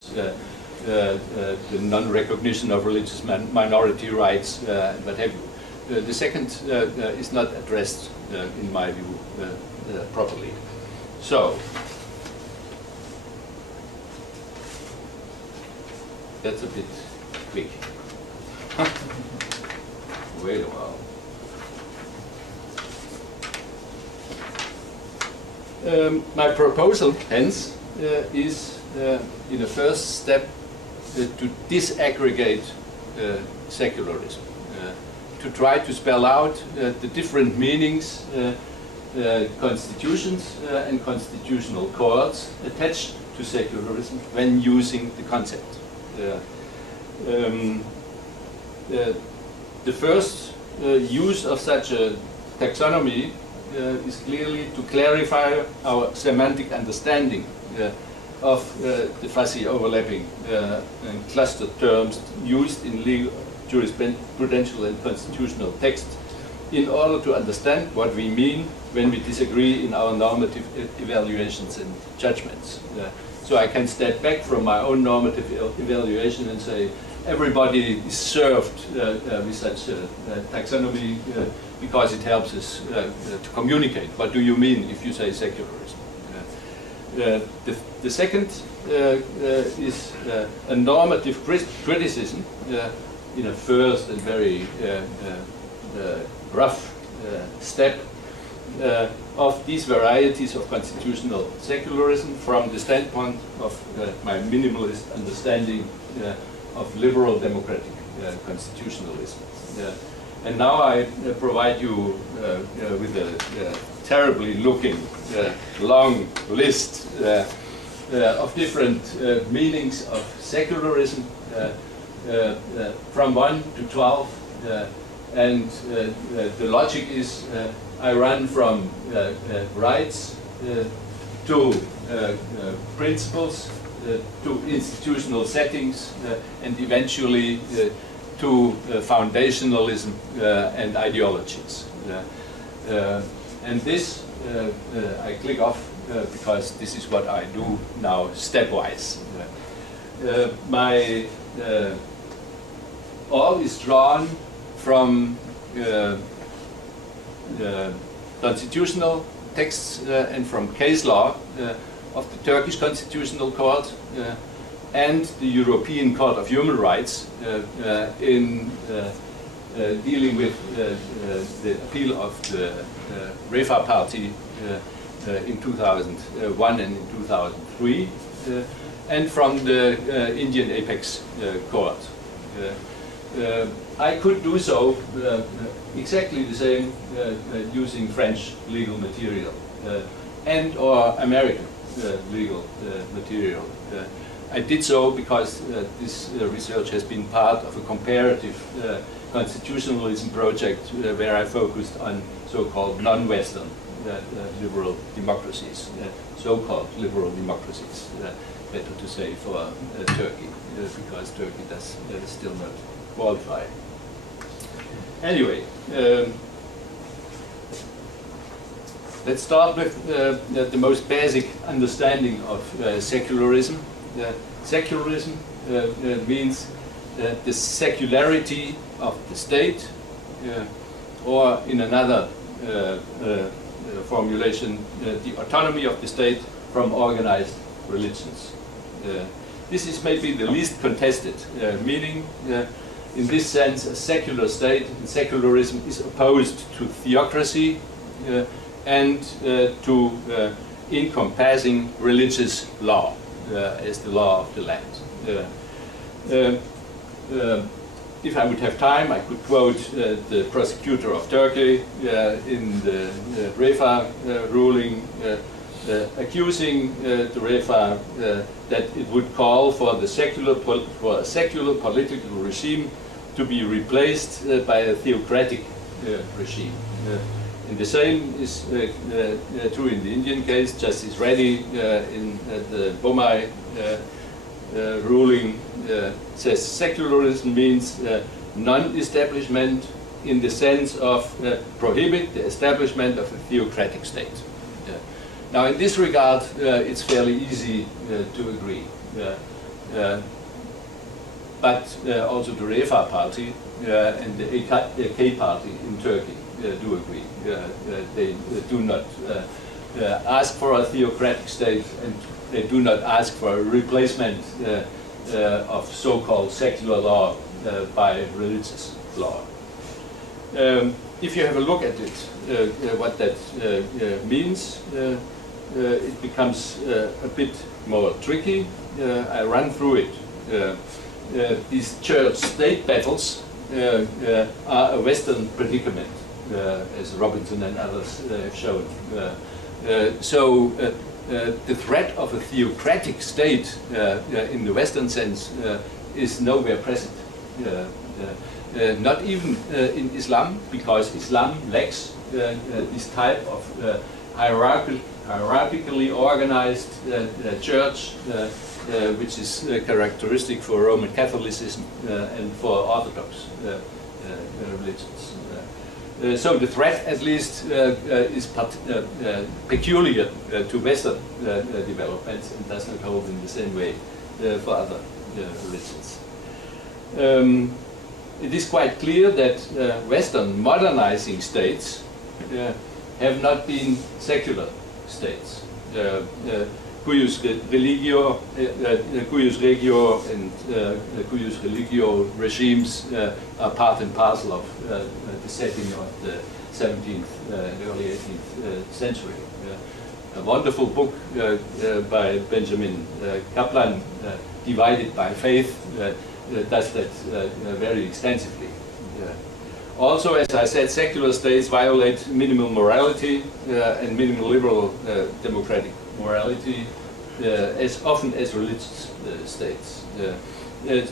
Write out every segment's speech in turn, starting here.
the non-recognition of religious minority rights, what have you. The second is not addressed, in my view, properly. So, that's a bit quick. Wait a while. My proposal, hence, is in a first step to disaggregate secularism, to try to spell out the different meanings, constitutions and constitutional courts attached to secularism when using the concept. The first use of such a taxonomy is clearly to clarify our semantic understanding of the fuzzy overlapping and clustered terms used in legal, jurisprudential and constitutional texts in order to understand what we mean when we disagree in our normative evaluations and judgments. So I can step back from my own normative evaluation and say everybody is served with such a taxonomy because it helps us to communicate. What do you mean if you say secularism? The second is a normative criticism in a first and very rough step of these varieties of constitutional secularism from the standpoint of my minimalist understanding of liberal democratic constitutionalism. And now I provide you with a terribly looking long list of different meanings of secularism from 1 to 12. And the logic is I run from rights to principles, to institutional settings, and eventually to foundationalism and ideologies. And this I click off because this is what I do now stepwise. My all is drawn from constitutional texts and from case law of the Turkish Constitutional Court and the European Court of Human Rights in dealing with the appeal of the Refah Party in 2001 and in 2003, and from the Indian Apex Court. I could do so exactly the same using French legal material and or American legal material. I did so because this research has been part of a comparative constitutionalism project where I focused on so-called non-Western liberal democracies, so-called liberal democracies, better to say for Turkey, because Turkey does still not qualify. Anyway, let's start with the most basic understanding of secularism. Secularism means the secularity of the state, or in another formulation, the autonomy of the state from organized religions. This is maybe the least contested meaning. In this sense, a secular state, secularism, is opposed to theocracy and to encompassing religious law as the law of the land. If I would have time, I could quote the prosecutor of Turkey in the Refah ruling, accusing the Refah that it would call for a secular political regime to be replaced by a theocratic regime. And the same is true in the Indian case. Justice Reddy in the Bombay ruling says secularism means non-establishment in the sense of prohibit the establishment of a theocratic state. Now in this regard it's fairly easy to agree. but also the Refah party and the AK party in Turkey do agree. They do not ask for a theocratic state, and they do not ask for a replacement of so-called secular law by religious law. If you have a look at it, what that means, it becomes a bit more tricky. I run through it. These church-state battles are a Western predicament, as Robinson and others have shown. So the threat of a theocratic state in the Western sense is nowhere present. Not even in Islam, because Islam lacks this type of hierarchically organized church, which is characteristic for Roman Catholicism and for Orthodox religions. So the threat, at least, is peculiar to Western developments and does not hold in the same way for other religions. It is quite clear that Western modernizing states have not been secular states. Cuius regio and cuius religio regimes are part and parcel of the setting of the 17th and early 18th century. A wonderful book by Benjamin Kaplan, Divided by Faith, does that very extensively. Also, as I said, secular states violate minimal morality and minimal liberal democratic morality as often as religious states.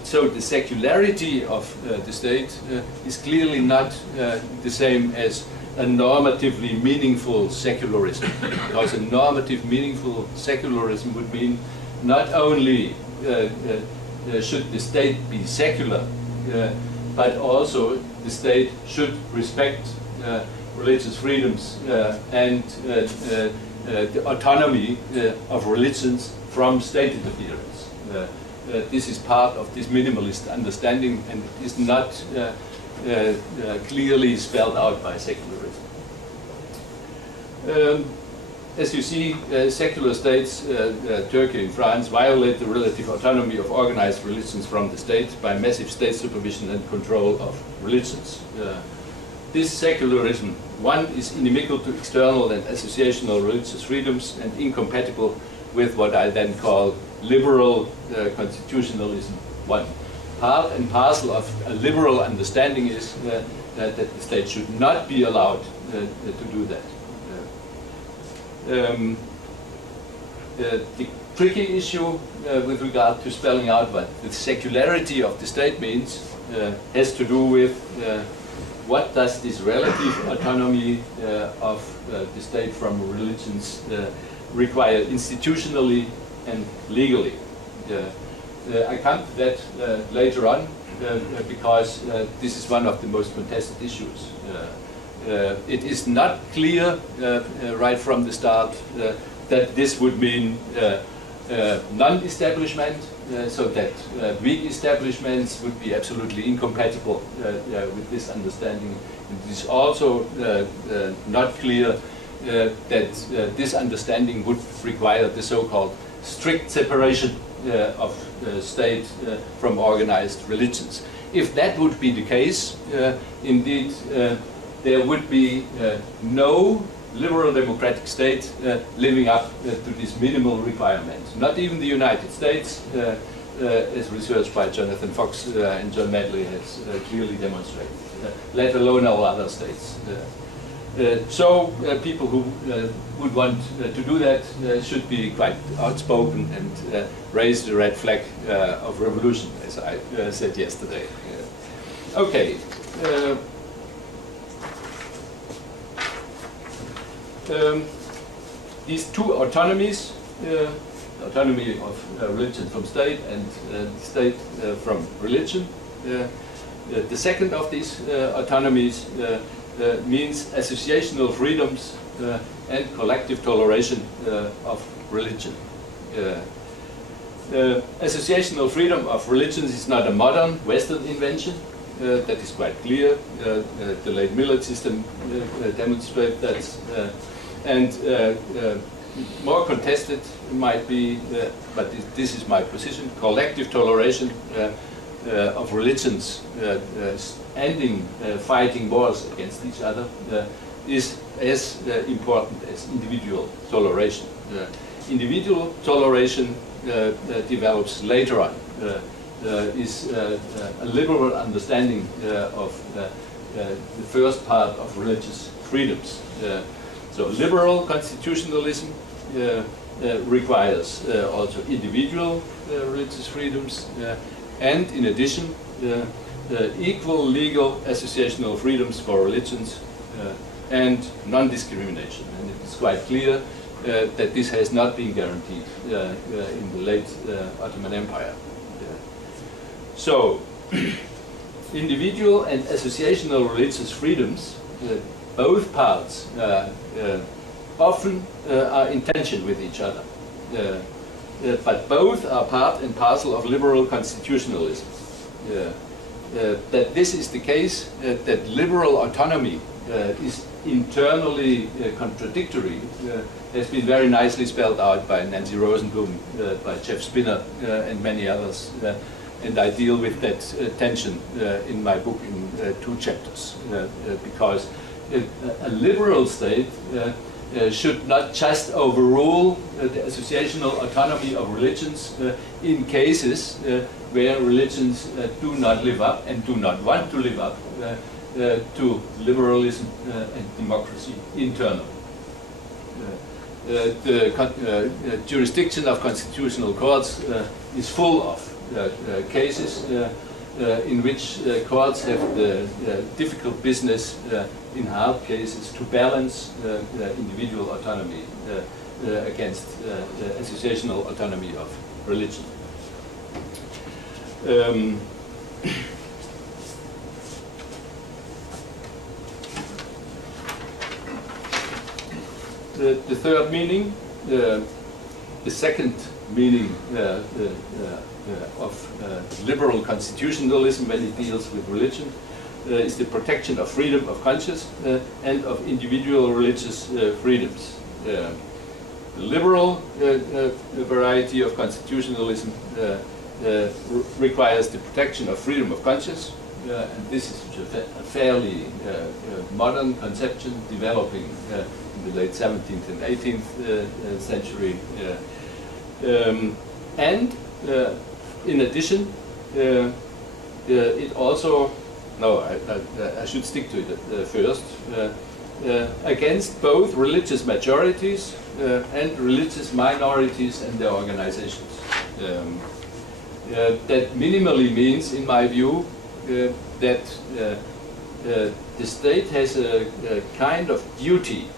So the secularity of the state is clearly not the same as a normatively meaningful secularism, because a normative meaningful secularism would mean not only should the state be secular, but also the state should respect religious freedoms and the autonomy of religions from state interference. This is part of this minimalist understanding and is not clearly spelled out by secularism. As you see, secular states, Turkey and France, violate the relative autonomy of organized religions from the state by massive state supervision and control of religions. This secularism, one, is inimical to external and associational religious freedoms and incompatible with what I then call liberal constitutionalism. One, part and parcel of a liberal understanding is that the state should not be allowed to do that. The tricky issue with regard to spelling out what the secularity of the state means has to do with what does this relative autonomy of the state from religions require institutionally and legally. I come to that later on because this is one of the most contested issues. It is not clear right from the start that this would mean non-establishment, so that weak establishments would be absolutely incompatible with this understanding. It is also not clear that this understanding would require the so-called strict separation of state from organized religions. If that would be the case, indeed, there would be no liberal democratic state living up to this minimal requirement. Not even the United States, as research by Jonathan Fox and John Medley has clearly demonstrated, let alone all other states. So people who would want to do that should be quite outspoken and raise the red flag of revolution, as I said yesterday. Okay. These two autonomies, autonomy of religion from state and state from religion, the second of these autonomies means associational freedoms and collective toleration of religion. Associational freedom of religions is not a modern Western invention. That is quite clear. The late Millard system demonstrates that. And more contested might be, but this is my position, collective toleration of religions ending fighting wars against each other is as important as individual toleration. Individual toleration develops later on, is a liberal understanding of the first part of religious freedoms. So liberal constitutionalism requires also individual religious freedoms and in addition equal legal associational freedoms for religions and non-discrimination. And it is quite clear that this has not been guaranteed in the late Ottoman Empire. So individual and associational religious freedoms, both parts often are in tension with each other. But both are part and parcel of liberal constitutionalism. That this is the case, that liberal autonomy is internally contradictory, has been very nicely spelled out by Nancy Rosenblum, by Jeff Spinner, and many others. And I deal with that tension in my book in 2 chapters, because a liberal state should not just overrule the associational autonomy of religions in cases where religions do not live up and do not want to live up to liberalism and democracy internally. The jurisdiction of constitutional courts is full of cases in which courts have the difficult business in hard cases to balance individual autonomy against associational autonomy of religion. The third meaning, the second meaning of liberal constitutionalism when it deals with religion is the protection of freedom of conscience and of individual religious freedoms. The liberal variety of constitutionalism requires the protection of freedom of conscience, and this is a fairly modern conception developing in the late 17th and 18th century. And in addition, it also, no, I should stick to it first, against both religious majorities and religious minorities and their organizations. That minimally means, in my view, that the state has a kind of duty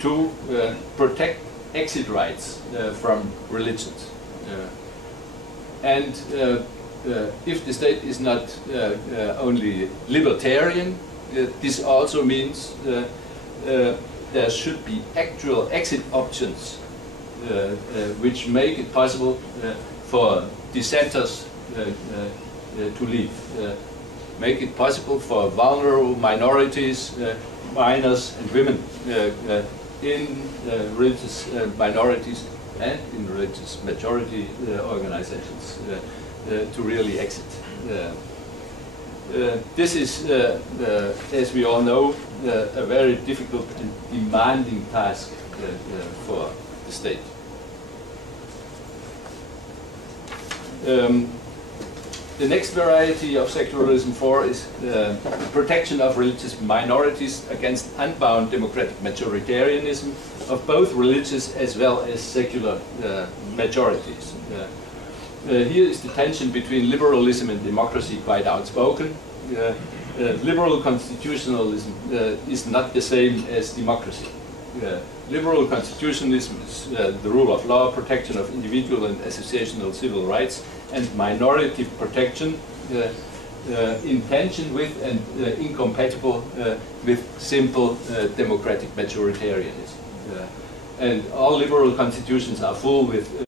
to protect exit rights from religions. And if the state is not only libertarian, this also means there should be actual exit options which make it possible for dissenters to leave, make it possible for vulnerable minorities, minors and women in religious minorities and in religious majority organizations to really exit. This is, as we all know, a very difficult and demanding task for the state. The next variety of secularism 4 is protection of religious minorities against unbound democratic majoritarianism of both religious as well as secular majorities. Here is the tension between liberalism and democracy quite outspoken. Liberal constitutionalism is not the same as democracy. Liberal constitutionalism is the rule of law, protection of individual and associational civil rights, and minority protection in tension with and incompatible with simple democratic majoritarianism. And all liberal constitutions are full with